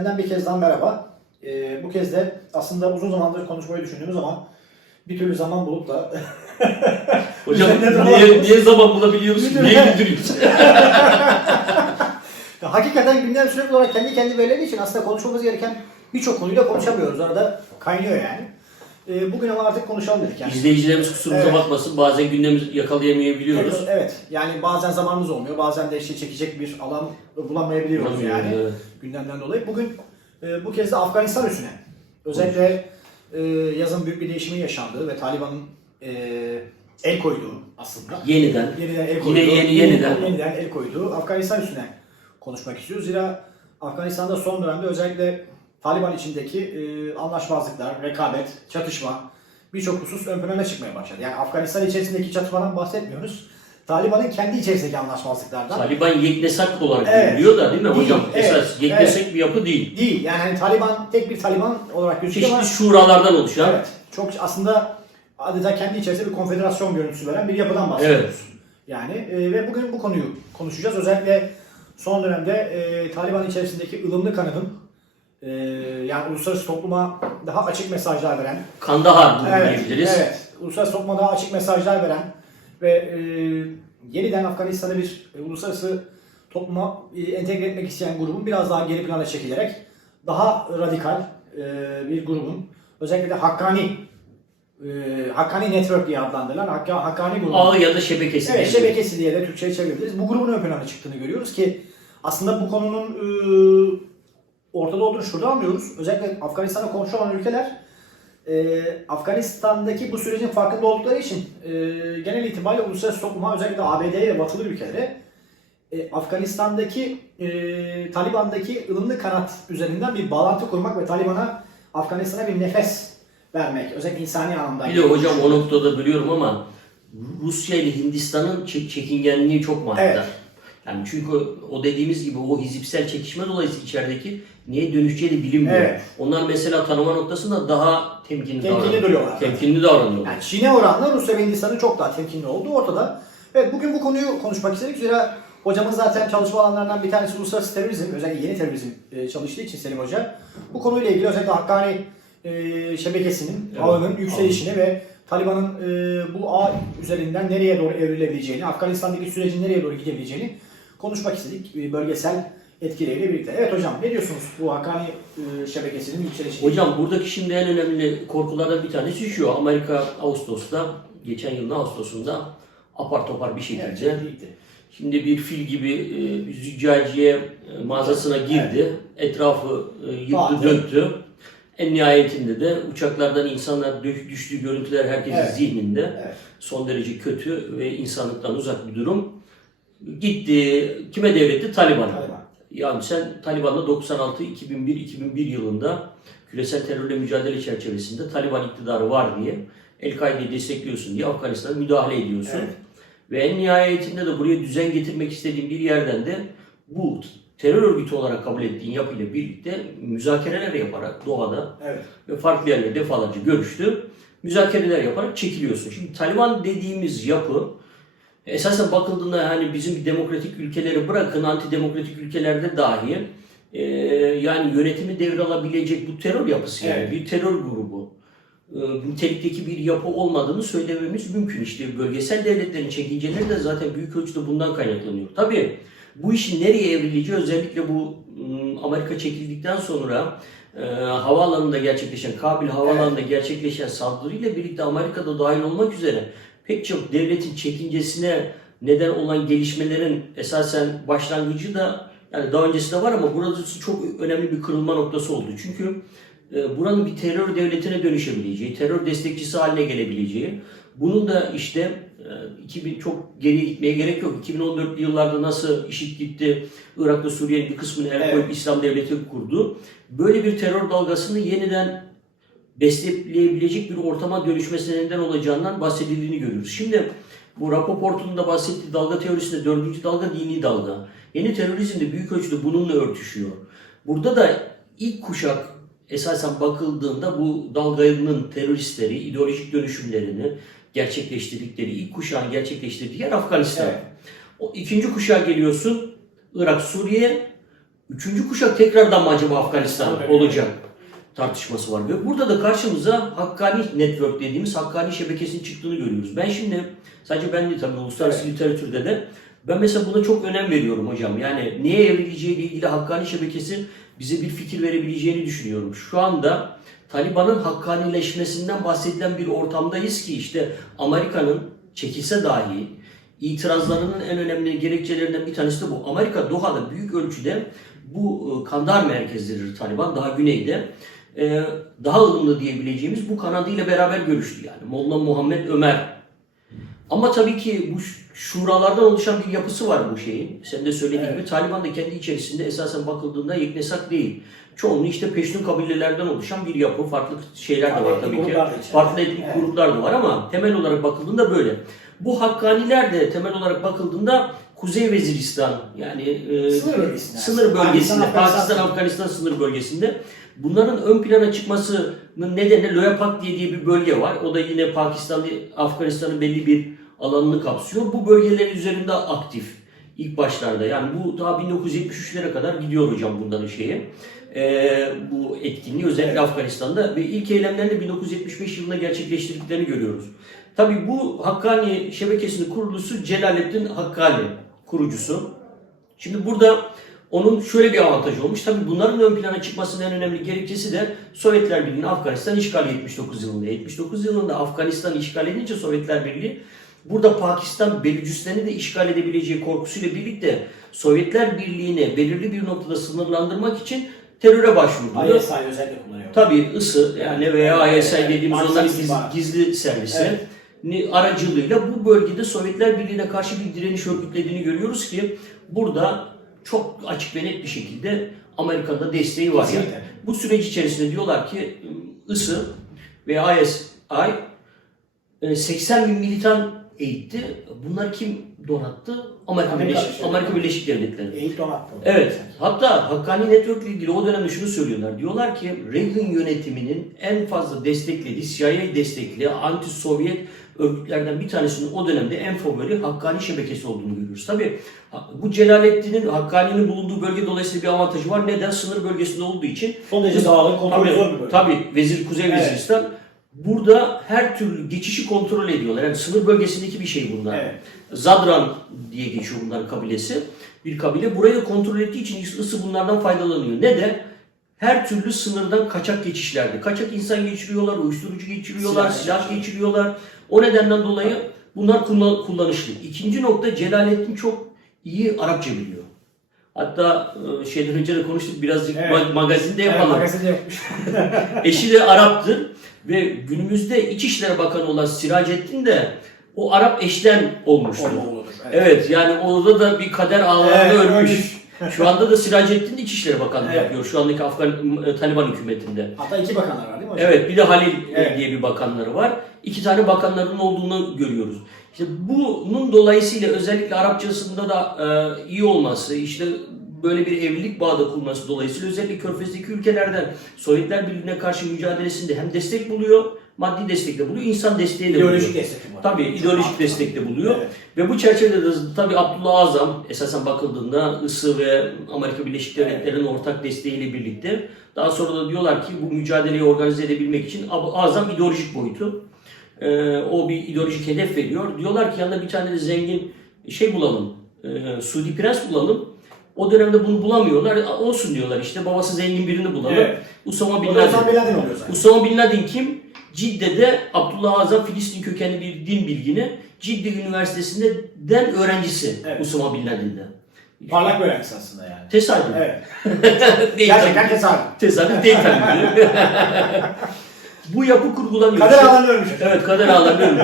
izleyenlerden bir kez daha merhaba. Ee, bu kez de aslında uzun zamandır konuşmayı düşündüğümüz ama bir türlü zaman bulup da Hocam niye, niye zaman bulabiliyoruz ki? Niye güldürüyoruz? Hakikaten gündem sürekli olarak kendi kendi belirlediği için aslında konuşmamız gereken birçok konuyu da konuşamıyoruz. Arada kaynıyor yani. Ee, bugün ama artık konuşalım dedik yani. İzleyicilerimiz kusurumuza Evet. bakmasın. Bazen gündemimizi yakalayamayabiliyoruz. Evet. Yani bazen zamanımız olmuyor. Bazen de işte çekecek bir alan bulamayabiliyoruz yani. Evet. gündemden dolayı. Bugün e, bu kez de Afganistan üstüne. Özellikle e, yazın büyük bir değişimin yaşandığı ve Taliban'ın e, el koyduğu aslında. Yeniden. Yeniden el Yine koyduğu. yeni- yeniden. yeniden el koyduğu Afganistan üstüne konuşmak istiyoruz. Zira Afganistan'da son dönemde özellikle Taliban içindeki e, anlaşmazlıklar, rekabet, çatışma birçok husus ön plana çıkmaya başladı. Yani Afganistan içerisindeki çatışmadan bahsetmiyoruz. Taliban'ın kendi içerisindeki anlaşmazlıklardan. Taliban yeknesak olarak Evet. görülüyor da değil mi Değil, hocam? evet, Esas yeknesak bir yapı değil. Değil. Yani hani Taliban tek bir Taliban olarak gözüküyor ama Çeşitli şuralardan oluşan. evet, çok aslında adeta kendi içerisinde bir konfederasyon görüntüsü veren bir yapıdan bahsediyoruz. Evet. Yani e, ve bugün bu konuyu konuşacağız. Özellikle son dönemde e, Taliban içerisindeki ılımlı kanadın e, yani uluslararası topluma daha açık mesajlar veren, Kandahar evet, diyebiliriz. evet, uluslararası topluma daha açık mesajlar veren ve e, yeniden Afganistan'ı bir e, uluslararası topluma e, entegre etmek isteyen grubun biraz daha geri plana çekilerek daha radikal e, bir grubun özellikle de Hakkani e, Hakkani Network diye adlandırılan Hakka, Hakkani grubu. Ağı ya da şebekesi. Evet, şebekesi diye de Türkçe'ye çevirebiliriz. Bu grubun ön plana çıktığını görüyoruz ki aslında bu konunun e, ortada olduğunu şurada anlıyoruz. Özellikle Afganistan'da komşu olan ülkeler e, Afganistan'daki bu sürecin farkında oldukları için e, genel itibariyle uluslararası topluma özellikle ABD'ye ve batılı ülkelere e, Afganistan'daki e, Taliban'daki ılımlı kanat üzerinden bir bağlantı kurmak ve Taliban'a Afganistan'a bir nefes vermek. Özellikle insani anlamda. Bir de hocam o noktada biliyorum ama Rusya ile Hindistan'ın çe- çekingenliği çok manidar. Evet. Yani çünkü o dediğimiz gibi o hizipsel çekişme dolayısıyla içerideki niye dönüşeceği de bilinmiyor. Evet. Onlar mesela tanıma noktasında daha temkinli, Temkinli davranıyor. duruyorlar. Temkinli davranıyorlar. Yani Çin'e oranla Rusya ve Hindistan'ın çok daha temkinli olduğu ortada. Evet bugün bu konuyu konuşmak istedik. Zira hocamın zaten çalışma alanlarından bir tanesi uluslararası terörizm. Özellikle yeni terörizm e, çalıştığı için Selim Hoca. Bu konuyla ilgili özellikle Hakkani e, şebekesinin, Evet. ağının yükselişini ve Taliban'ın e, bu ağ üzerinden nereye doğru evrilebileceğini, Afganistan'daki sürecin nereye doğru gidebileceğini konuşmak istedik. E, bölgesel etkileriyle birlikte. Evet hocam ne diyorsunuz bu Hakkani e, şebekesinin yükselişi? Hocam buradaki şimdi en önemli korkulardan bir tanesi şu. Amerika Ağustos'ta, geçen yılın Ağustos'unda apar topar bir şekilde Evet. Şimdi bir fil gibi e, züccaciye e, mağazasına girdi. Etrafı e, yıktı, Dağıttı. döktü. En nihayetinde de uçaklardan insanlar düştüğü görüntüler herkesin Evet. zihninde. Evet. Son derece kötü ve insanlıktan uzak bir durum. Gitti, kime devretti? Taliban'a. Taliban. Yani sen Taliban'la 96, 2001, 2001 yılında küresel terörle mücadele çerçevesinde Taliban iktidarı var diye El-Kaide'yi destekliyorsun diye Afganistan'a müdahale ediyorsun. Evet. Ve en nihayetinde de buraya düzen getirmek istediğin bir yerden de bu terör örgütü olarak kabul ettiğin yapıyla birlikte müzakereler yaparak doğada Evet. ve farklı yerlerde defalarca görüştü. Müzakereler yaparak çekiliyorsun. Şimdi Taliban dediğimiz yapı esasen bakıldığında hani bizim demokratik ülkeleri bırakın antidemokratik ülkelerde dahi e, yani yönetimi devralabilecek bu terör yapısı yani Evet. bir terör grubu e, nitelikteki bir yapı olmadığını söylememiz mümkün. İşte bölgesel devletlerin çekinceleri de zaten büyük ölçüde bundan kaynaklanıyor. Tabii bu işin nereye evrileceği özellikle bu ım, Amerika çekildikten sonra e, havaalanında gerçekleşen, Kabil havaalanında gerçekleşen saldırıyla birlikte Amerika'da dahil olmak üzere pek çok devletin çekincesine neden olan gelişmelerin esasen başlangıcı da yani daha öncesinde var ama burası çok önemli bir kırılma noktası oldu. Çünkü e, buranın bir terör devletine dönüşebileceği, terör destekçisi haline gelebileceği, bunun da işte e, 2000 çok geriye gitmeye gerek yok. 2014'lü yıllarda nasıl IŞİD gitti, Irak'ta Suriye'nin bir kısmını el Evet. koyup İslam devleti kurdu. Böyle bir terör dalgasını yeniden besleyebilecek bir ortama dönüşmesine neden olacağından bahsedildiğini görüyoruz. Şimdi bu Rapoport'un da bahsettiği dalga teorisinde dördüncü dalga dini dalga. Yeni terörizm de büyük ölçüde bununla örtüşüyor. Burada da ilk kuşak esasen bakıldığında bu dalganın teröristleri, ideolojik dönüşümlerini gerçekleştirdikleri, ilk kuşağın gerçekleştirdiği yer Afganistan. Evet. O ikinci kuşağa geliyorsun Irak, Suriye. üçüncü kuşak tekrardan mı acaba Afganistan Tabii. olacak tartışması var. Ve burada da karşımıza Hakkani Network dediğimiz Hakkani şebekesinin çıktığını görüyoruz. Ben şimdi sadece ben değil tabii uluslararası literatürde de ben mesela buna çok önem veriyorum hocam. Yani neye evrileceği ile ilgili Hakkani şebekesi bize bir fikir verebileceğini düşünüyorum. Şu anda Taliban'ın Hakkanileşmesinden bahsedilen bir ortamdayız ki işte Amerika'nın çekilse dahi itirazlarının en önemli gerekçelerinden bir tanesi de bu. Amerika Doha'da büyük ölçüde bu e, Kandahar merkezlidir Taliban daha güneyde. E, daha ılımlı diyebileceğimiz bu kanadıyla beraber görüştü yani. Molla Muhammed Ömer. Ama tabii ki bu şuralardan oluşan bir yapısı var bu şeyin. Sen de söylediğin Evet. gibi Taliban da kendi içerisinde esasen bakıldığında yeknesak değil. Çoğunluğu işte Peştun kabilelerden oluşan bir yapı. Farklı şeyler de var tabii ki. Farklı etnik Evet. gruplar da var ama temel olarak bakıldığında böyle. Bu Hakkaniler de temel olarak bakıldığında Kuzey Veziristan yani e, Sınır bölgesinde. sınır bölgesinde, Pakistan, Afganistan. Pakistan-Afganistan sınır bölgesinde bunların ön plana çıkmasının nedeni Loyapak diye, diye bir bölge var. O da yine Pakistan'da Afganistan'ın belli bir alanını kapsıyor. Bu bölgelerin üzerinde aktif ilk başlarda. Yani bu daha 1973'lere kadar gidiyor hocam bunların şeyi. Ee, bu etkinliği özellikle Evet. Afganistan'da ve ilk eylemlerini de 1975 yılında gerçekleştirdiklerini görüyoruz. Tabii bu Hakkani şebekesinin kurucusu Celalettin Hakkani kurucusu. Şimdi burada onun şöyle bir avantajı olmuş. Tabii bunların ön plana çıkmasının en önemli gerekçesi de Sovyetler Birliği'nin Afganistan işgali 79 yılında. 79 yılında Afganistan işgal edince Sovyetler Birliği burada Pakistan Belücistan'ı da işgal edebileceği korkusuyla birlikte Sovyetler Birliği'ne belirli bir noktada sınırlandırmak için teröre başvurdu. ISI özellikle kullanıyor. Tabii ISI yani veya ISI dediğimiz onların gizli, gizli servisi Evet. aracılığıyla bu bölgede Sovyetler Birliği'ne karşı bir direniş örgütlediğini görüyoruz ki burada çok açık ve net bir şekilde Amerika'da desteği var. Yani Kesinlikle. bu süreç içerisinde diyorlar ki ISI ve ISI e, 80 bin militan eğitti. Bunlar kim donattı? Amerika, Amerika Birleşik, Birleşik Amerika Birleşik Devletleri. Eğit donattı. Evet. Hatta Hakkani Network ile ilgili o dönemde şunu söylüyorlar. Diyorlar ki Reagan yönetiminin en fazla desteklediği, CIA destekli anti-Sovyet örgütlerden bir tanesinin o dönemde en favori Hakkani şebekesi olduğunu görüyoruz. Tabi bu Celalettin'in Hakkani'nin bulunduğu bölge dolayısıyla bir avantajı var. Neden? Sınır bölgesinde olduğu için. Son derece dağlık, kontrolü Tabii, zor bir bölge. tabii Vezir, Kuzey Evet. Veziristan. Burada her türlü geçişi kontrol ediyorlar. Yani sınır bölgesindeki bir şey bunlar. Evet. Zadran diye geçiyor bunların kabilesi. Bir kabile. Burayı kontrol ettiği için Isı bunlardan faydalanıyor. Ne de? Her türlü sınırdan kaçak geçişlerde. Kaçak insan geçiriyorlar, uyuşturucu geçiriyorlar, Silah silah, geçiriyor. geçiriyorlar. O nedenden dolayı bunlar kullan- kullanışlı. İkinci nokta Celalettin çok iyi Arapça biliyor. Hatta e, şeyden önce de konuştuk birazcık Evet. ma- magazinde Evet, yapalım. magazinde yapmış. Eşi de Arap'tır ve günümüzde İçişleri Bakanı olan Siracettin de o Arap eşten olmuştur. Olma olur. Evet. yani orada da bir kader ağlarında Evet, ölmüş. ölmüş. Şu anda da Siracettin İçişleri Bakanlığı Evet. yapıyor şu andaki Afgan e, Taliban hükümetinde. Hatta iki bakanlar var değil mi hocam? Evet bir de Halil Evet. diye bir bakanları var. İki tane bakanların olduğunu görüyoruz. İşte bunun dolayısıyla özellikle Arapçasında da e, iyi olması, işte böyle bir evlilik bağı da kurması dolayısıyla özellikle Körfez'deki ülkelerden Sovyetler Birliği'ne karşı mücadelesinde hem destek buluyor, maddi destek de buluyor, insan desteği de buluyor. İdeolojik destek var. Tabii Çok ideolojik haklı. destek de buluyor. Evet. Ve bu çerçevede de tabii Abdullah Azam esasen bakıldığında ISI ve Amerika Birleşik Devletleri'nin ortak desteğiyle birlikte daha sonra da diyorlar ki bu mücadeleyi organize edebilmek için Azam ideolojik boyutu. Ee, o bir ideolojik hedef veriyor. Diyorlar ki yanında bir tane de zengin şey bulalım. E, Suudi prens bulalım. O dönemde bunu bulamıyorlar. Olsun diyorlar işte babası zengin birini bulalım. Evet. Usama Bin Laden. Usama Bin Laden kim? Cidde'de Abdullah Azam Filistin kökenli bir din bilgini. Cidde Üniversitesi'nden öğrencisi Evet. Usama Bin Laden'de. Parlak bir öğrencisi aslında yani. Tesadüf. Evet. değil Gerçekten tesadüf. Tesadüf değil tabii. Bu yapı kurgulanıyor. Kader ağlarını ölmüş. Evet kader ağlamıyorum.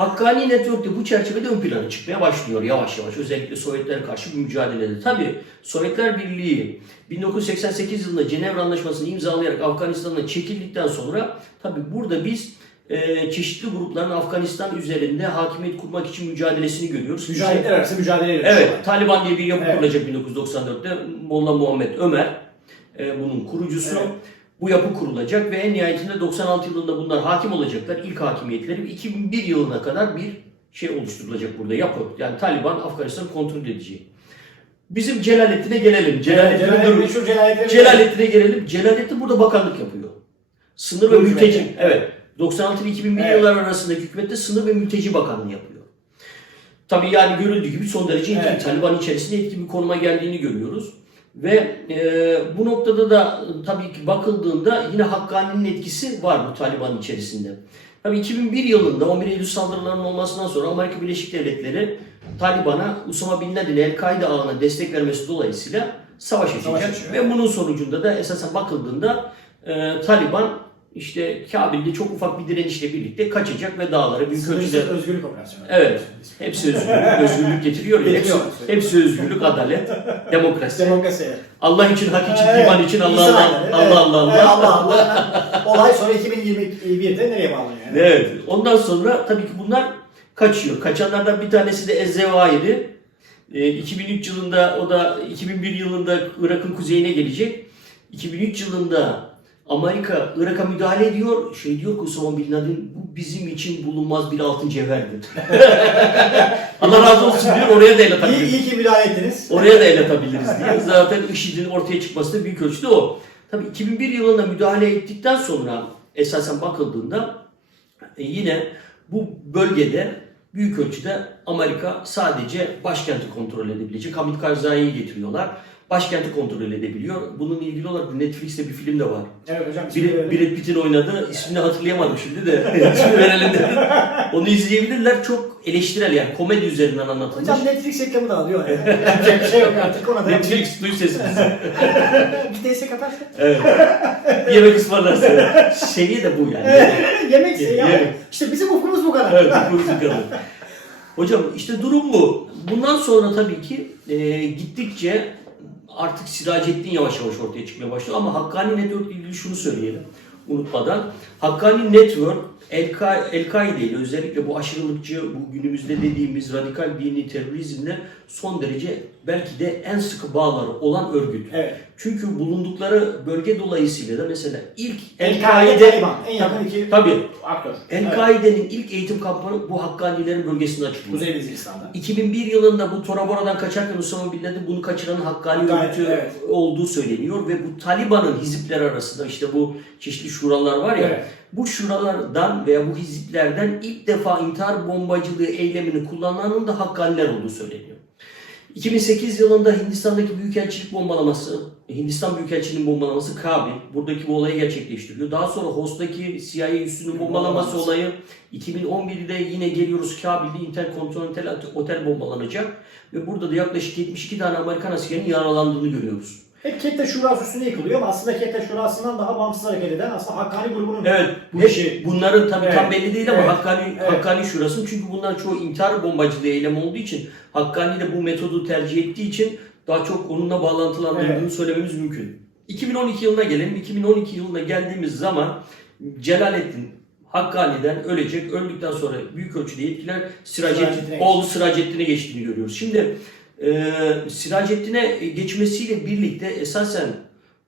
Hakkani Network de bu çerçevede ön plana çıkmaya başlıyor yavaş yavaş. Özellikle Sovyetlere karşı bir mücadelede. Tabii Sovyetler Birliği 1988 yılında Cenevre Anlaşması'nı imzalayarak Afganistan'dan çekildikten sonra tabii burada biz e, çeşitli grupların Afganistan üzerinde hakimiyet kurmak için mücadelesini görüyoruz. Mücahitler arası mücadele ediyor. Evet, Taliban diye bir yapı Evet. kurulacak 1994'te. Molla Muhammed Ömer e, bunun kurucusu. Evet. Bu yapı kurulacak ve en nihayetinde 96 yılında bunlar hakim olacaklar. İlk hakimiyetleri ve 2001 yılına kadar bir şey oluşturulacak burada yapı. Yani Taliban Afganistan'ı kontrol edecek. Bizim Celalettin'e gelelim. Celalettin'in Celalettin, durumu. meşhur Celalettin'e Celalettin'e gelelim. Celalettin burada bakanlık yapıyor. Sınır ve mülteci. Evet. 96 ile 2001 Evet. yıllar arasındaki hükümette sınır ve mülteci bakanlığı yapıyor. Tabii yani görüldüğü gibi son derece etkili. Evet. Taliban içerisinde etkili bir konuma geldiğini görüyoruz. Ve e, bu noktada da tabii ki bakıldığında yine Hakkani'nin etkisi var bu Taliban içerisinde. Tabii 2001 yılında 11 Eylül saldırılarının olmasından sonra Amerika Birleşik Devletleri Taliban'a Usama Bin Laden'e El-Kaide ağına destek vermesi dolayısıyla savaş Savaş açacak. açıyor. Ve bunun sonucunda da esasen bakıldığında e, Taliban işte Kabil'de çok ufak bir direnişle birlikte kaçacak ve dağlara büyük ölçüde özgürlük operasyonu. Evet. Hepsi özgürlük, özgürlük getiriyor ya. Hepsi, hepsi özgürlük, adalet, demokrasi. Demokrasi. Allah için, hak için, Evet. iman için Allah Allah, adeli. Allah Evet. Allah Evet, Allah. Allah Allah. Olay sonra 2021'de nereye bağlanıyor? Yani? Evet. Ondan sonra tabii ki bunlar kaçıyor. Kaçanlardan bir tanesi de Ezzevahiri. E, 2003 yılında o da 2001 yılında Irak'ın kuzeyine gelecek. 2003 yılında Amerika Irak'a müdahale ediyor. Şey diyor ki Osama Bin Laden bu bizim için bulunmaz bir altın cevherdir. Allah razı olsun diyor oraya da el İyi, atabilir. iyi ki müdahale ettiniz. Oraya da el atabiliriz diye. Zaten IŞİD'in ortaya çıkması da büyük ölçüde o. Tabii 2001 yılında müdahale ettikten sonra esasen bakıldığında e, yine bu bölgede büyük ölçüde Amerika sadece başkenti kontrol edebilecek. Hamid Karzai'yi getiriyorlar. Başkenti kontrol edebiliyor. Bununla ilgili olarak Netflix'te bir film de var. Evet hocam. Brad. Brad Pitt'in oynadığı, ismini hatırlayamadım şimdi de. İsmini verelim dedim. Onu izleyebilirler. Çok eleştirel yani komedi üzerinden anlatılmış. Hocam Netflix reklamı da alıyor. Yani. Yapacak bir şey yok artık ona da. Netflix duy sesimizi. bir destek atarsa. Evet. Yemek ısmarlarsa. Seviye de bu yani. Yemek Ye- ya. yemek. İşte bizim ufkumuz bu kadar. evet, bu bu kadar. Hocam işte durum bu. Bundan sonra tabii ki e, gittikçe artık Siracettin yavaş yavaş ortaya çıkmaya başlıyor. Ama Hakkani Network ile ilgili şunu söyleyelim unutmadan. Hakkani Network El-Kaide ile özellikle bu aşırılıkçı, bu günümüzde dediğimiz radikal dini terörizmle son derece belki de en sıkı bağları olan örgüt. Evet. Çünkü bulundukları bölge dolayısıyla da mesela ilk El-Kaide, Taliban. En yakın iki tabii aktör. Evet. El-Kaide'nin ilk eğitim kampı bu Hakkanilerin bölgesinde açılıyor. Kuzey Veziristan'da. 2001 yılında bu Tora Bora'dan kaçarken Usama Bin Laden bunu kaçıran Hakkani Hakkani, örgütü evet. olduğu söyleniyor ve bu Taliban'ın hizipler arasında işte bu çeşitli şuralar var ya Evet. Bu şuralardan veya bu hiziplerden ilk defa intihar bombacılığı eylemini kullananın da Hakkaniler olduğu söyleniyor. 2008 yılında Hindistan'daki büyükelçilik bombalaması, Hindistan Büyükelçiliğinin bombalaması Kabil, buradaki bu olayı gerçekleştiriyor. Daha sonra Host'taki CIA üssünün bombalaması olayı, 2011'de yine geliyoruz Kabil'de Intercontinental Otel bombalanacak ve burada da yaklaşık 72 tane Amerikan askerinin yaralandığını görüyoruz. Hep Kette Şurası üstünde yıkılıyor ama aslında Kette Şurası'ndan daha bağımsız hareket eden aslında Hakkani grubunun Evet, bu Hep- şey, bunların tabii tam Evet, belli değil ama evet, Hakkani, evet. Hakkani şurası çünkü bunlar çoğu intihar bombacılığı eylemi olduğu için Hakkani de bu metodu tercih ettiği için daha çok onunla bağlantılandırıldığını Evet. söylememiz mümkün. 2012 yılına gelelim. 2012 yılına geldiğimiz zaman Celalettin Hakkani'den ölecek. Öldükten sonra büyük ölçüde yetkiler Siracettin, Siracettin'e oğlu Siracettin'e geçtiğini görüyoruz. Şimdi e, Siracettin'e geçmesiyle birlikte esasen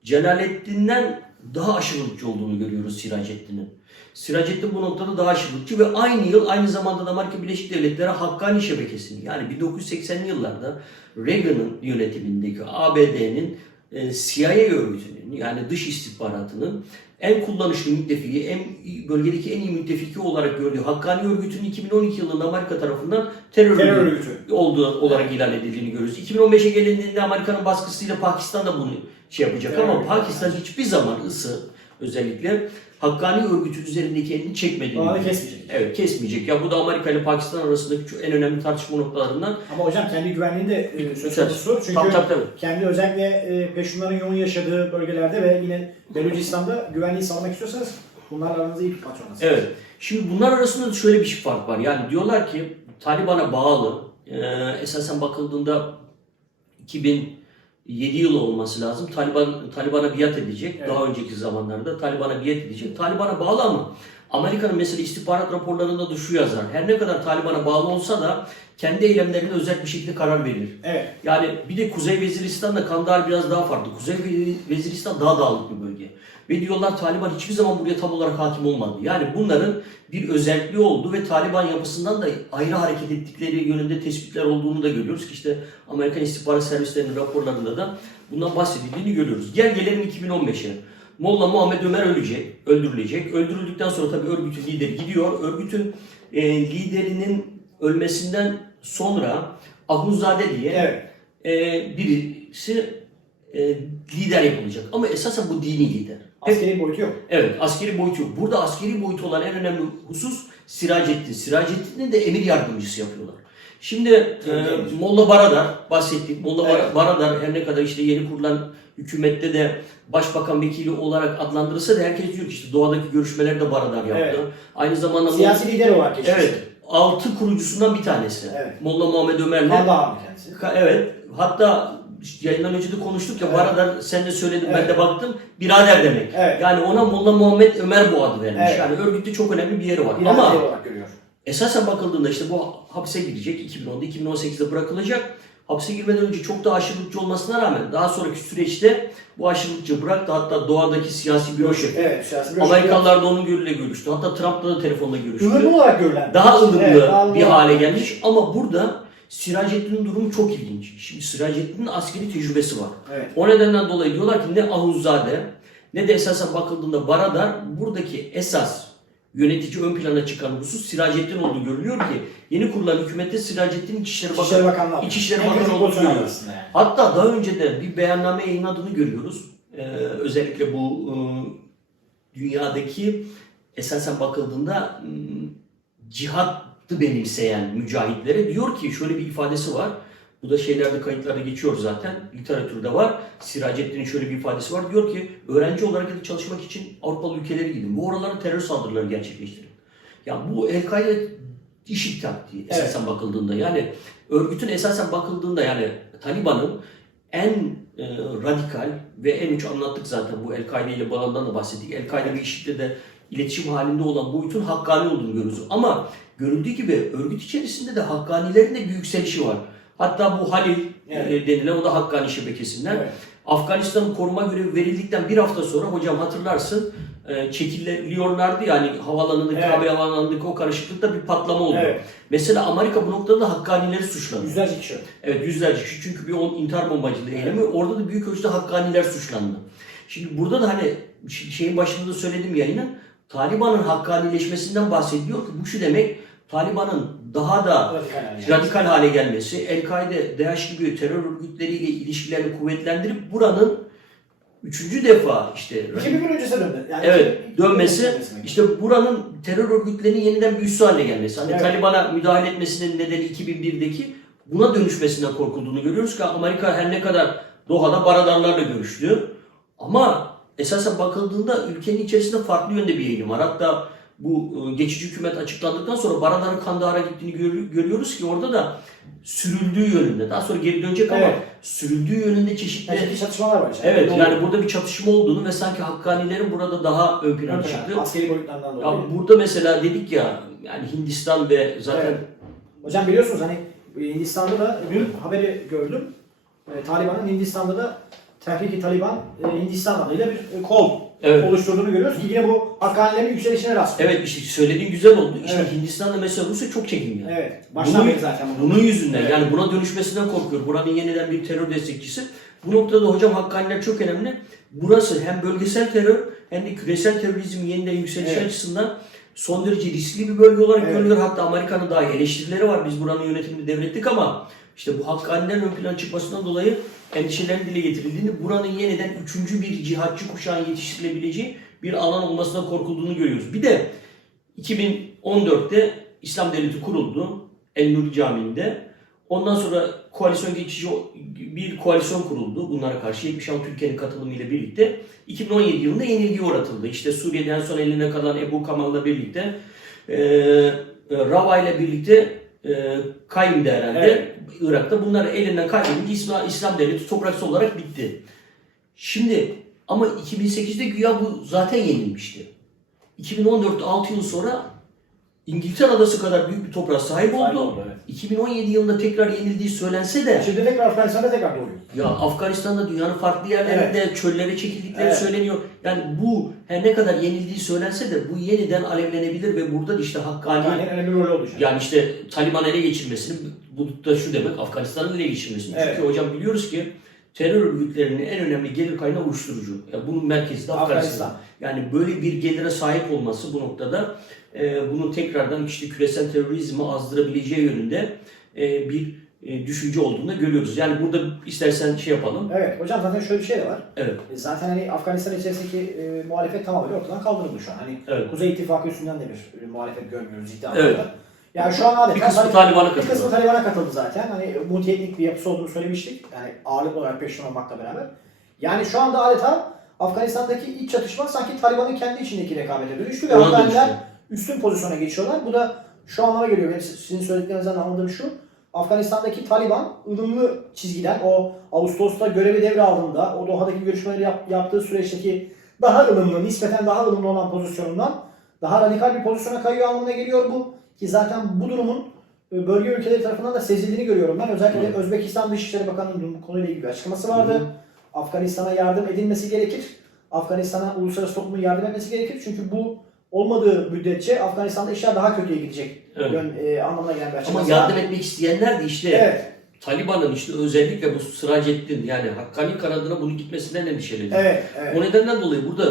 Celalettin'den daha aşırılıkçı olduğunu görüyoruz Siracettin'in. Siracettin bu noktada daha aşırılıkçı ve aynı yıl aynı zamanda da Amerika Birleşik Devletleri Hakkani şebekesini yani 1980'li yıllarda Reagan'ın yönetimindeki ABD'nin e, CIA örgütünün yani dış istihbaratının en kullanışlı müttefiği, en bölgedeki en iyi müttefiki olarak gördüğü Hakkani örgütünün 2012 yılında Amerika tarafından terör, terör örgütü olduğu olarak ilan edildiğini görüyoruz. 2015'e gelindiğinde Amerika'nın baskısıyla Pakistan da bunu şey yapacak ama Evet. Pakistan hiçbir zaman ısı özellikle Hakkani örgütü üzerindeki elini çekmediğini. Bağını kesmeyecek. Evet kesmeyecek. Ya bu da Amerika ile Pakistan arasındaki en önemli tartışma noktalarından. Ama hocam kendi güvenliğini de e, söz konusu. Çünkü Tabii tabii tabii. kendi özellikle e, peşunların yoğun yaşadığı bölgelerde ve yine Belucistan'da güvenliği sağlamak istiyorsanız bunlarla aranızda iyi tutmak zorundasınız. Evet. Şimdi bunlar arasında da şöyle bir şey fark var. Yani diyorlar ki Taliban'a bağlı. Ee, esasen bakıldığında 2007 yılı olması lazım. Taliban Taliban'a biat edecek. Evet. Daha önceki zamanlarda Taliban'a biat edecek. Taliban'a bağlı ama Amerika'nın mesela istihbarat raporlarında da şu yazar. Her ne kadar Taliban'a bağlı olsa da kendi eylemlerine özel bir şekilde karar verir. Evet. Yani bir de Kuzey Veziristan'da Kandahar biraz daha farklı. Kuzey Ve- Veziristan daha dağlık bir bölge. Ve diyorlar Taliban hiçbir zaman buraya tam olarak hakim olmadı. Yani bunların bir özelliği oldu ve Taliban yapısından da ayrı hareket ettikleri yönünde tespitler olduğunu da görüyoruz ki işte Amerikan istihbarat servislerinin raporlarında da bundan bahsedildiğini görüyoruz. Gel gelelim 2015'e. Molla Muhammed Ömer ölecek, öldürülecek. Öldürüldükten sonra tabii örgütün lideri gidiyor. Örgütün e, liderinin ölmesinden sonra Ahunzade diye Evet. e, birisi e, lider yapılacak. Ama esasen bu dini lider. Askeri boyutu yok. Evet askeri boyutu yok. Burada askeri boyutu olan en önemli husus Siracettin. Siracettin'i de emir yardımcısı yapıyorlar. Şimdi e. Molla Baradar bahsettik. Molla Evet. Baradar her ne kadar işte yeni kurulan hükümette de başbakan vekili olarak adlandırılsa da herkes diyor ki işte doğadaki görüşmeleri de Baradar yaptı. Evet. Aynı zamanda Siyasi lider olarak geçmiş. Evet. Altı kurucusundan bir tanesi. Evet. Molla Muhammed Ömer'le. Abi kendisi. Evet. Hatta de konuştuk ya Evet. Baradar sen de söyledin ben Evet. de baktım. Birader demek. Evet. Yani ona Molla Muhammed Ömer bu adı vermiş. Evet. Yani örgütte çok önemli bir yeri var. Bir Ama lider olarak görüyor. esasen bakıldığında işte bu hapse girecek 2010'da 2018'de bırakılacak. Hapse girmeden önce çok da aşırılıkçı olmasına rağmen daha sonraki süreçte bu aşırılıkçı bıraktı. Hatta doğadaki siyasi büro şefi. Evet. Siyasi bir Amerikalılar da onun görüyle görüştü. Hatta Trump'la da telefonla görüştü. Ilımlı olarak görülen. daha ılımlı Evet, bir hale gelmiş. Ama burada Siracettin'in durumu çok ilginç. Şimdi Siracettin'in askeri tecrübesi var. Evet. O nedenden dolayı diyorlar ki ne Ahuzade ne de esasen bakıldığında Baradar buradaki esas yönetici ön plana çıkan husus Siracettin olduğu görülüyor ki yeni kurulan hükümette Siracettin İçişleri İçişleri Bakanı. İçişleri Bakanı pozisyon görüyoruz. yani. Hatta daha önce de bir beyanname yayınladığını görüyoruz. Ee, özellikle bu e, dünyadaki esasen bakıldığında m, cihattı benimseyen mücahitlere diyor ki şöyle bir ifadesi var. Bu da şeylerde kayıtlarda geçiyor zaten. Literatürde var. Siracettin'in şöyle bir ifadesi var. Diyor ki öğrenci olarak ya da çalışmak için Avrupalı ülkelere gidin. Bu oralara terör saldırıları gerçekleştirin. Ya bu El-Kaide işit taktiği esasen bakıldığında. Yani örgütün esasen bakıldığında yani Taliban'ın en e, radikal ve en uç anlattık zaten bu El-Kaide ile bağlamından da bahsettik. El-Kaide ve IŞİD'le de iletişim halinde olan boyutun hakkani olduğunu görüyoruz. Ama görüldüğü gibi örgüt içerisinde de hakkanilerin de bir yükselişi var. Hatta bu Halil Evet. e, denilen o da hakkani şebekesinden. Evet. Afganistan'ın koruma görevi verildikten bir hafta sonra hocam hatırlarsın e, çekiliyorlardı yani havaalanındaki, Evet. Kabe havaalanındaki o karışıklıkta bir patlama oldu. Evet. Mesela Amerika bu noktada da hakkanileri suçladı. Yüzlerce kişi. Evet yüzlerce kişi çünkü bir on intihar bombacılığı eylemi orada da büyük ölçüde hakkaniler suçlandı. Şimdi burada da hani şeyin başında da söyledim yayının Taliban'ın hakkanileşmesinden bahsediyor ki bu şu demek Taliban'ın daha da Radikal yani. radikal hale gelmesi, El-Kaide, DAEŞ gibi terör örgütleriyle ilişkilerini kuvvetlendirip buranın üçüncü defa işte 2000 öncesine döndü. Yani Evet, 2000 dönmesi öncesine dönmesi. işte buranın terör örgütlerinin yeniden bir üssü haline gelmesi. Hani Evet. Taliban'a müdahale etmesinin nedeni 2001'deki buna dönüşmesinden korkulduğunu görüyoruz ki Amerika her ne kadar Doha'da Baradarlarla görüştü. Ama esasen bakıldığında ülkenin içerisinde farklı yönde bir eğilim var. Hatta bu e, geçici hükümet açıklandıktan sonra Baradar'ın Kandahar'a gittiğini gör- görüyoruz ki orada da sürüldüğü yönünde. Daha sonra geri dönecek ama Evet. sürüldüğü yönünde çeşitli Çeşitli çatışmalar var. içeride. Evet Doğru. yani burada bir çatışma olduğunu ve sanki Hakkanilerin burada daha ön plana plan, çıktı. Askeri boyutlarından dolayı. Ya burada mesela dedik ya yani Hindistan ve zaten Evet. Hocam biliyorsunuz hani Hindistan'da da dün haberi gördüm. E, Taliban'ın Hindistan'da da Tehriki Taliban e, Hindistan adıyla bir e, kol Evet. oluşturduğunu görüyoruz ki yine bu Hakkanilerin yükselişine rastlıyor. evet işte söylediğin güzel oldu. İşte Evet. Hindistan'da mesela Rusya çok çekingen. Evet. Baştan Bunun- zaten bunu. Bunun yüzünden Evet. yani buna dönüşmesinden korkuyor. Buranın yeniden bir terör destekçisi. Bu noktada hocam Hakkaniler çok önemli. Burası hem bölgesel terör hem de küresel terörizm yeniden yükselişi Evet. açısından son derece riskli bir bölge olarak Evet. görülüyor. Hatta Amerika'nın daha eleştirileri var. Biz buranın yönetimini devrettik ama işte bu Hakkanilerin ön plana çıkmasından dolayı endişelerin dile getirildiğini, buranın yeniden üçüncü bir cihatçı kuşağın yetiştirilebileceği bir alan olmasından korkulduğunu görüyoruz. Bir de 2014'te İslam Devleti kuruldu. El Nur Camii'nde. Ondan sonra koalisyon geçici bir koalisyon kuruldu bunlara karşı 76 ülkenin katılımıyla birlikte. 2017 yılında yenilgiye uğratıldı. İşte Suriye'den sonra eline kalan Ebu Kamal'la birlikte e, Rava ile birlikte e, Kayyum'da herhalde Evet. Irak'ta bunlar elinden kaybedince İslam, İslam Devleti topraksal olarak bitti. Şimdi ama 2008'de güya bu zaten yenilmişti. 2014'te 6 yıl sonra İngiltere adası kadar büyük bir toprağa sahip oldu. Sahip oldu, evet. 2017 yılında tekrar yenildiği söylense de Şimdi tekrar Afganistan'da tekrar doğuyor. ya Afganistan'da dünyanın farklı yerlerinde çöllere çekildikleri Evet. söyleniyor. Yani bu her ne kadar yenildiği söylense de bu yeniden alevlenebilir ve burada da işte hakkani Yani önemli bir rol olacak. yani işte Taliban ele geçirmesini bu da şu demek Afganistan'ın ele geçirmesini. Evet. Çünkü hocam biliyoruz ki terör örgütlerinin en önemli gelir kaynağı uyuşturucu. Yani bunun merkezi de Afganistan. Yani böyle bir gelire sahip olması bu noktada e, bunun tekrardan işte küresel terörizmi azdırabileceği yönünde e, bir e, düşünce olduğunu da görüyoruz. Yani burada istersen şey yapalım. Evet hocam zaten şöyle bir şey de var. Evet. E, Zaten hani Afganistan içerisindeki e, muhalefet tamamen ortadan kaldırıldı şu an. Hani Evet. Kuzey İttifakı üstünden de bir e, muhalefet görmüyoruz ciddi Evet. Yani şu an adeta Bir kısmı Talib- Taliban'a bir kısmı katıldı. Taliban'a katıldı zaten. Hani multietnik bir yapısı olduğunu söylemiştik. Yani ağırlıklı olarak peşin olmakla beraber. Yani şu anda adeta Afganistan'daki iç çatışma sanki Taliban'ın kendi içindeki rekabete dönüştü ve Afganiler üstün pozisyona geçiyorlar. Bu da şu anlama geliyor. Benim sizin söylediklerinizden anladığım şu. Afganistan'daki Taliban ılımlı çizgiden o Ağustos'ta görevi devraldığında o Doha'daki görüşmeleri yap- yaptığı süreçteki daha ılımlı, nispeten daha ılımlı olan pozisyonundan daha radikal bir pozisyona kayıyor anlamına geliyor bu. Ki zaten bu durumun e, bölge ülkeleri tarafından da sezildiğini görüyorum ben. Özellikle de Özbekistan Dışişleri Bakanı'nın bu konuyla ilgili bir açıklaması vardı. Hı hı. Afganistan'a yardım edilmesi gerekir. Afganistan'a uluslararası toplumun yardım etmesi gerekir. Çünkü bu olmadığı müddetçe Afganistan'da işler daha kötüye gidecek Evet. yön, e, anlamına gelen bir Ama açıklaması yardım var. etmek isteyenler de işte Evet, Taliban'ın işte özellikle bu Sıracettin yani Hakkani kanadına bunu gitmesinden endişeleniyor. evet, evet. O nedenden dolayı burada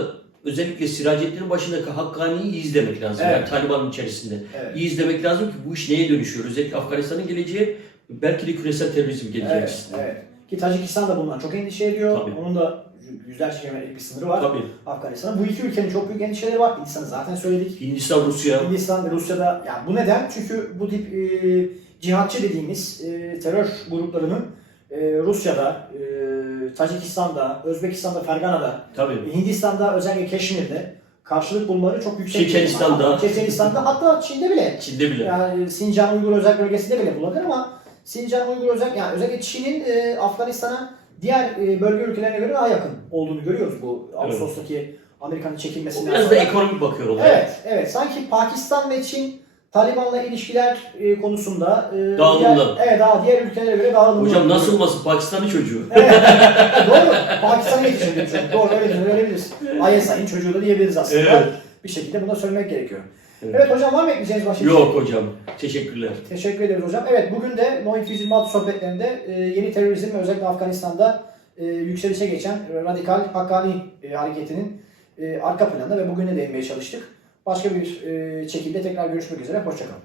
özellikle Siracettin'in başındaki Hakkani'yi iyi izlemek lazım. Evet. Yani Taliban'ın içerisinde. Evet. İyi izlemek lazım ki bu iş neye dönüşüyor? Özellikle Afganistan'ın geleceği belki de küresel terörizm geleceği Evet, açısından. evet. Ki Tacikistan da bundan çok endişe ediyor. Tabii. Onun da yü- yüzlerce kilometrelik bir sınırı var Tabii. Afganistan'ın. Bu iki ülkenin çok büyük endişeleri var. Hindistan'ı zaten söyledik. Hindistan, Rusya. Hindistan ve Rusya'da yani bu neden? Çünkü bu tip e, cihatçı dediğimiz e, terör gruplarının e, Rusya'da, e, Tacikistan'da, Özbekistan'da, Fergana'da, Tabii. Hindistan'da özellikle Keşmir'de karşılık bulmaları çok yüksek. Çeçenistan'da. Çeçenistan'da hatta Çin'de bile. Çin'de bile. Yani Sincan Uygur Özel Bölgesi'nde bile bulabilir ama Sincan Uygur Özel yani özellikle Çin'in e, Afganistan'a diğer e, bölge ülkelerine göre daha yakın olduğunu görüyoruz bu Ağustos'taki Amerika'nın O çekilmesinden biraz da sonra. ekonomik bakıyor olaya. Evet, evet. Sanki Pakistan ve Çin Taliban'la ilişkiler e, konusunda e, Daha diğer, ılımlı. evet, daha diğer ülkelere göre daha ılımlı. Hocam nasıl olmasın Pakistan'ın çocuğu. Evet. Doğru. Pakistan'a yetişen çocuk. Doğru öyle öyle biliriz. ISI'nin çocuğu da diyebiliriz aslında. Evet. Bir şekilde bunu söylemek gerekiyor. Evet. Evet, hocam var mı ekleyeceğiniz başka şey? Yok hocam. Teşekkürler. Teşekkür ederiz hocam. Evet bugün de No 226 sohbetlerinde e, yeni terörizm ve özellikle Afganistan'da e, yükselişe geçen radikal Hakkani e, hareketinin e, arka planında ve bugüne değinmeye çalıştık. Başka bir e, çekimde tekrar görüşmek üzere. Hoşçakalın.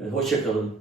Evet, hoşçakalın.